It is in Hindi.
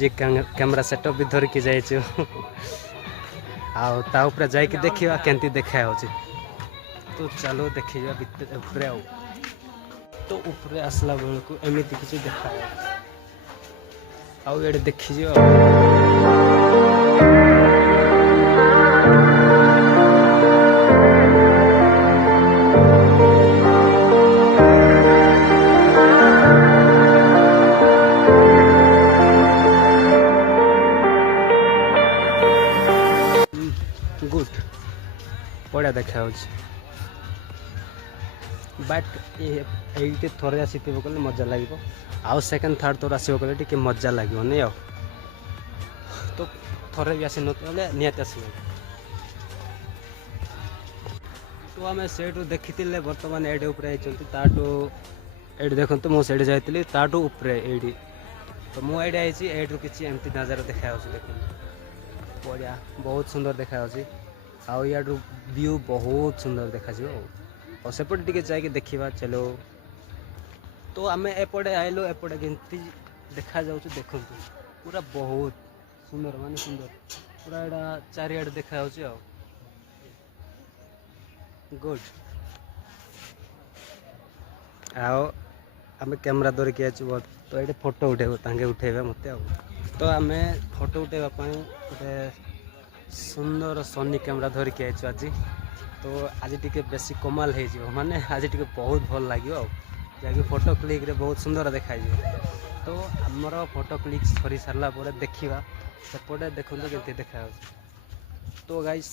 म्यूजिक कैमरा सेटअप भी धरिकी जाइछु आउ ता ऊपर जाइके देखिवा केंती देखा होची। तो चलो देखिया भितर ऊपर आउ तो ऊपर आसला बेलू एमती किसी देखा आउ ये देखी गुड बढ़िया देखा बट ये थोड़े आसी कले मजा लगे आउ सेकेंड थर्ड थोड़ा आसो कले टी मजा लगे नहीं आ तो थोड़े भी आसी निहत आस तो आम से देखी बर्तमान एडे उपरे ये देखते मुझे जाइली ताठू उपरे ये तो मुझे आई किसी एमती नजारा देखा देख बढ़िया बहुत सुंदर देखा आउ या व्यू बहुत सुंदर देखा और सेपटे टी जाके देखा चलो तो आम एपटे आइलु एपटे केमती देखा देखु पूरा बहुत सुंदर माने सुंदर पूरा यहाँ चारिआडे देखा गुड आओ आम कैमरा धरिकी आसु तो ये फोटो उठेब तांगे उठेबे मत तो आम फोटो उठेबापी गोटे सुंदर सोनी कैमरा धरिकी आइछु आज तो आज टी बेसी कमाल हो माने आज टी बहुत भल लगे जैक फोटो क्लिक रे बहुत सुंदर देखा तो आमर फोटो क्लिक सरी सारा देखा सेपटे देखते के देखा तो गाइस